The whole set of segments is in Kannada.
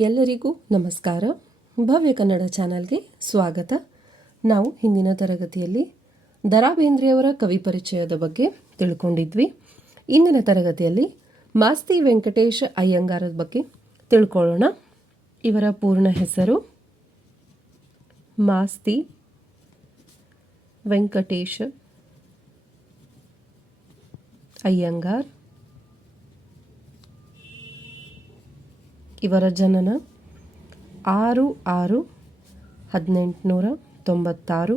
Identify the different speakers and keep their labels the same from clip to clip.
Speaker 1: ಎಲ್ಲರಿಗೂ ನಮಸ್ಕಾರ. ಭವ್ಯ ಕನ್ನಡ ಚಾನಲ್ಗೆ ಸ್ವಾಗತ. ನಾವು ಹಿಂದಿನ ತರಗತಿಯಲ್ಲಿ ದರಾ ಬೇಂದ್ರೆಯವರ ಕವಿ ಪರಿಚಯದ ಬಗ್ಗೆ ತಿಳ್ಕೊಂಡಿದ್ವಿ. ಇಂದಿನ ತರಗತಿಯಲ್ಲಿ ಮಾಸ್ತಿ ವೆಂಕಟೇಶ್ ಅಯ್ಯಂಗಾರದ ಬಗ್ಗೆ ತಿಳ್ಕೊಳ್ಳೋಣ. ಇವರ ಪೂರ್ಣ ಹೆಸರು ಮಾಸ್ತಿ ವೆಂಕಟೇಶ ಅಯ್ಯಂಗಾರ್. ಇವರ ಜನನ ಆರು ಆರು ಹದಿನೆಂಟುನೂರ ತೊಂಬತ್ತಾರು.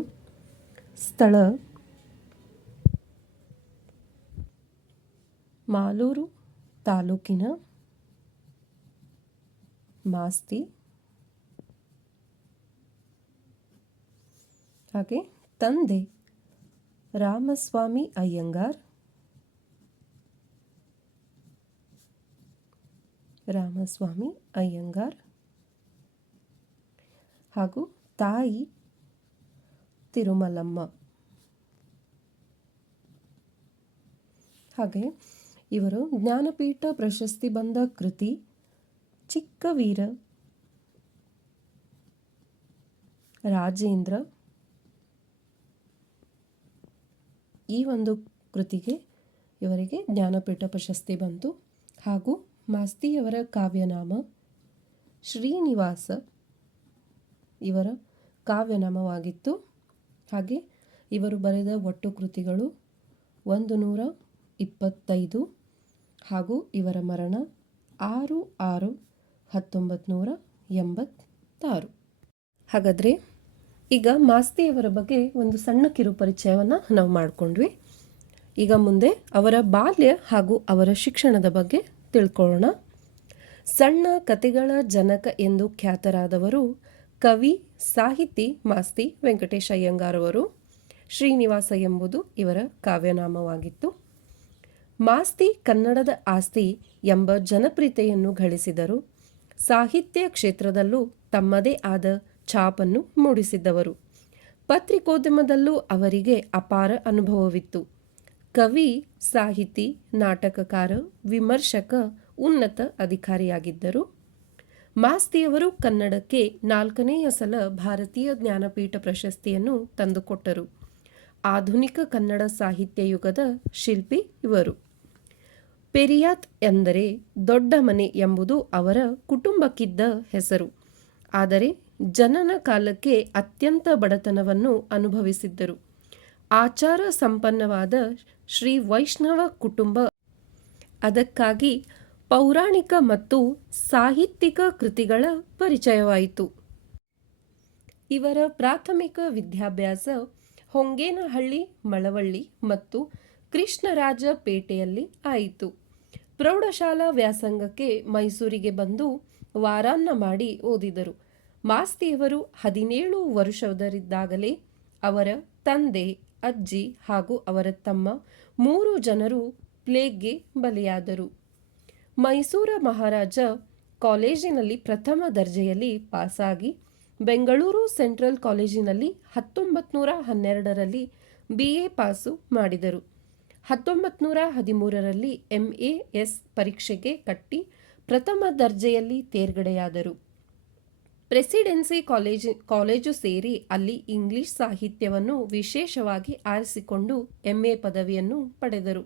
Speaker 1: ಸ್ಥಳ ಮಾಲೂರು ತಾಲೂಕಿನ ಮಾಸ್ತಿ. ಹಾಗೆ ತಂದೆ ರಾಮಸ್ವಾಮಿ ಅಯ್ಯಂಗಾರ್ ರಾಮಸ್ವಾಮಿ, ಅಯ್ಯಂಗಾರ್ ಹಾಗೂ ತಾಯಿ ತಿರುಮಲಮ್ಮ. ಹಾಗೆ ಇವರು ಜ್ಞಾನಪೀಠ ಪ್ರಶಸ್ತಿ ಬಂದ ಕೃತಿ ಚಿಕ್ಕವೀರ ರಾಜೇಂದ್ರ. ಈ ಒಂದು ಕೃತಿಗೆ ಇವರಿಗೆ ಜ್ಞಾನಪೀಠ ಪ್ರಶಸ್ತಿ ಬಂತು ಹಾಗೂ ಮಾಸ್ತಿಯವರ ಕಾವ್ಯನಾಮ, ಶ್ರೀನಿವಾಸ ಇವರ ಕಾವ್ಯನಾಮವಾಗಿತ್ತು. ಹಾಗೆ ಇವರು ಬರೆದ ಒಟ್ಟು ಕೃತಿಗಳು ಒಂದು ನೂರ ಇಪ್ಪತ್ತೈದು ಹಾಗೂ ಇವರ ಮರಣ ಆರು ಆರು ಹತ್ತೊಂಬತ್ತು ನೂರ ಎಂಬತ್ತಾರು. ಹಾಗಾದರೆ ಈಗ ಮಾಸ್ತಿಯವರ ಬಗ್ಗೆ ಒಂದು ಸಣ್ಣ ಕಿರು ಪರಿಚಯವನ್ನು ನಾವು ಮಾಡಿಕೊಂಡ್ವಿ. ಈಗ ಮುಂದೆ ಅವರ ಬಾಲ್ಯ ಹಾಗೂ ಅವರ ಶಿಕ್ಷಣದ ಬಗ್ಗೆ ತಿಳ್ಕೊಳ್ಳೋಣ. ಸಣ್ಣ ಕತೆಗಳ ಜನಕ ಎಂದು ಖ್ಯಾತರಾದವರು ಕವಿ, ಸಾಹಿತಿ ಮಾಸ್ತಿ ವೆಂಕಟೇಶ ಅಯ್ಯಂಗಾರವರು. ಶ್ರೀನಿವಾಸ ಎಂಬುದು ಇವರ ಕಾವ್ಯನಾಮವಾಗಿತ್ತು. ಮಾಸ್ತಿ ಕನ್ನಡದ ಆಸ್ತಿ ಎಂಬ ಜನಪ್ರಿಯತೆಯನ್ನು ಗಳಿಸಿದರು. ಸಾಹಿತ್ಯ ಕ್ಷೇತ್ರದಲ್ಲೂ ತಮ್ಮದೇ ಆದ ಛಾಪನ್ನು ಮೂಡಿಸಿದ್ದವರು. ಪತ್ರಿಕೋದ್ಯಮದಲ್ಲೂ ಅವರಿಗೆ ಅಪಾರ ಅನುಭವವಿತ್ತು. ಕವಿ, ಸಾಹಿತಿ, ನಾಟಕಕಾರ, ವಿಮರ್ಶಕ, ಉನ್ನತ ಅಧಿಕಾರಿಯಾಗಿದ್ದರು. ಮಾಸ್ತಿಯವರು ಕನ್ನಡಕ್ಕೆ ನಾಲ್ಕನೆಯ ಸಲ ಭಾರತೀಯ ಜ್ಞಾನಪೀಠ ಪ್ರಶಸ್ತಿಯನ್ನು ತಂದುಕೊಟ್ಟರು. ಆಧುನಿಕ ಕನ್ನಡ ಸಾಹಿತ್ಯ ಯುಗದ ಶಿಲ್ಪಿ ಇವರು. ಪೆರಿಯಾತ್ ಎಂದರೆ ದೊಡ್ಡ ಮನೆ ಎಂಬುದು ಅವರ ಕುಟುಂಬಕ್ಕಿದ್ದ ಹೆಸರು. ಆದರೆ ಜನನ ಕಾಲಕ್ಕೆ ಅತ್ಯಂತ ಬಡತನವನ್ನು ಅನುಭವಿಸಿದ್ದರು. ಆಚಾರ ಸಂಪನ್ನವಾದ ಶ್ರೀ ವೈಷ್ಣವ ಕುಟುಂಬ. ಅದಕ್ಕಾಗಿ ಪೌರಾಣಿಕ ಮತ್ತು ಸಾಹಿತ್ಯಿಕ ಕೃತಿಗಳ ಪರಿಚಯವಾಯಿತು. ಇವರ ಪ್ರಾಥಮಿಕ ವಿದ್ಯಾಭ್ಯಾಸ ಹೊಂಗೇನಹಳ್ಳಿ, ಮಳವಳ್ಳಿ ಮತ್ತು ಕೃಷ್ಣರಾಜ ಪೇಟೆಯಲ್ಲಿ ಆಯಿತು. ಪ್ರೌಢಶಾಲಾ ವ್ಯಾಸಂಗಕ್ಕೆ ಮೈಸೂರಿಗೆ ಬಂದು ವಾರಾನ್ನ ಮಾಡಿ ಓದಿದರು. ಮಾಸ್ತಿಯವರು ಹದಿನೇಳು ವರ್ಷದರಿದ್ದಾಗಲೇ ಅವರ ತಂದೆ, ಅಜ್ಜಿ ಹಾಗೂ ಅವರ ತಮ್ಮ ಮೂರು ಜನರು ಪ್ಲೇಗ್ಗೆ ಬಲಿಯಾದರು. ಮೈಸೂರ ಮಹಾರಾಜ ಕಾಲೇಜಿನಲ್ಲಿ ಪ್ರಥಮ ದರ್ಜೆಯಲ್ಲಿ ಪಾಸಾಗಿ ಬೆಂಗಳೂರು ಸೆಂಟ್ರಲ್ ಕಾಲೇಜಿನಲ್ಲಿ ಹತ್ತೊಂಬತ್ತು ನೂರ ಹನ್ನೆರಡರಲ್ಲಿ ಬಿ ಎ ಪಾಸು ಮಾಡಿದರು. ಹತ್ತೊಂಬತ್ತು ನೂರ ಹದಿಮೂರರಲ್ಲಿ ಎಂ ಎ ಎಸ್ ಪರೀಕ್ಷೆಗೆ ಕಟ್ಟಿ ಪ್ರಥಮ ದರ್ಜೆಯಲ್ಲಿ ತೇರ್ಗಡೆಯಾದರು. ಪ್ರೆಸಿಡೆನ್ಸಿ ಕಾಲೇಜ್, ಕಾಲೇಜು ಸೇರಿ ಅಲ್ಲಿ ಇಂಗ್ಲಿಷ್ ಸಾಹಿತ್ಯವನ್ನು ವಿಶೇಷವಾಗಿ ಆರಿಸಿಕೊಂಡು ಎಂಎ ಪದವಿಯನ್ನು ಪಡೆದರು.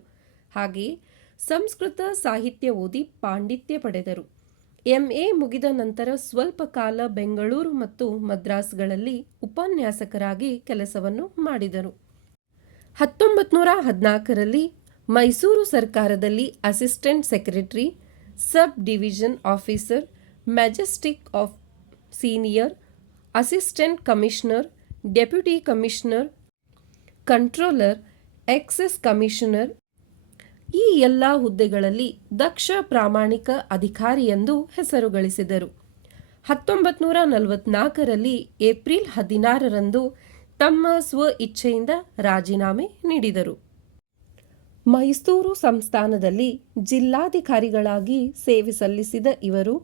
Speaker 1: ಹಾಗೆಯೇ ಸಂಸ್ಕೃತ ಸಾಹಿತ್ಯ ಓದಿ ಪಾಂಡಿತ್ಯ ಪಡೆದರು. ಎಂಎ ಮುಗಿದ ನಂತರ ಸ್ವಲ್ಪ ಕಾಲ ಬೆಂಗಳೂರು ಮತ್ತು ಮದ್ರಾಸ್ಗಳಲ್ಲಿ ಉಪನ್ಯಾಸಕರಾಗಿ ಕೆಲಸವನ್ನು ಮಾಡಿದರು. ಹತ್ತೊಂಬತ್ತು ನೂರ ಹದಿನಾಲ್ಕರಲ್ಲಿ ಮೈಸೂರು ಸರ್ಕಾರದಲ್ಲಿ assistant secretary, sub division officer magistrate of senior, assistant commissioner, deputy commissioner, controller, excise commissioner. ಈ ಎಲ್ಲ ಹುದ್ದೆಗಳಲ್ಲಿ ದಕ್ಷ ಪ್ರಾಮಾಣಿಕ ಅಧಿಕಾರಿ ಎಂದು ಹೆಸರು ಗಳಿಸಿದರು. ಹತ್ತೊಂಬತ್ತು ನೂರ ನಲವತ್ನಾಲ್ಕರಲ್ಲಿ ಏಪ್ರಿಲ್ ಹದಿನಾರರಂದು ತಮ್ಮ ಸ್ವ ಇಚ್ಛೆಯಿಂದ ರಾಜೀನಾಮೆ ನೀಡಿದರು. ಮೈಸೂರು ಸಂಸ್ಥಾನದಲ್ಲಿ ಜಿಲ್ಲಾಧಿಕಾರಿಗಳಾಗಿ ಸೇವೆ ಸಲ್ಲಿಸಿದ ಇವರು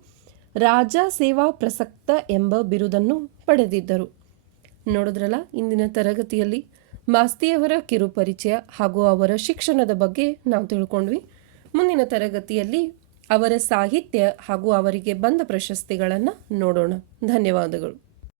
Speaker 1: ರಾಜ ಸೇವಾ ಪ್ರಸಕ್ತ ಎಂಬ ಬಿರುದನ್ನು ಪಡೆದಿದ್ದರು. ನೋಡಿದ್ರಲ್ಲ, ಇಂದಿನ ತರಗತಿಯಲ್ಲಿ ಮಾಸ್ತಿಯವರ ಕಿರುಪರಿಚಯ ಹಾಗೂ ಅವರ ಶಿಕ್ಷಣದ ಬಗ್ಗೆ ನಾವು ತಿಳ್ಕೊಂಡ್ವಿ. ಮುಂದಿನ ತರಗತಿಯಲ್ಲಿ ಅವರ ಸಾಹಿತ್ಯ ಹಾಗೂ ಅವರಿಗೆ ಬಂದ ಪ್ರಶಸ್ತಿಗಳನ್ನು ನೋಡೋಣ. ಧನ್ಯವಾದಗಳು.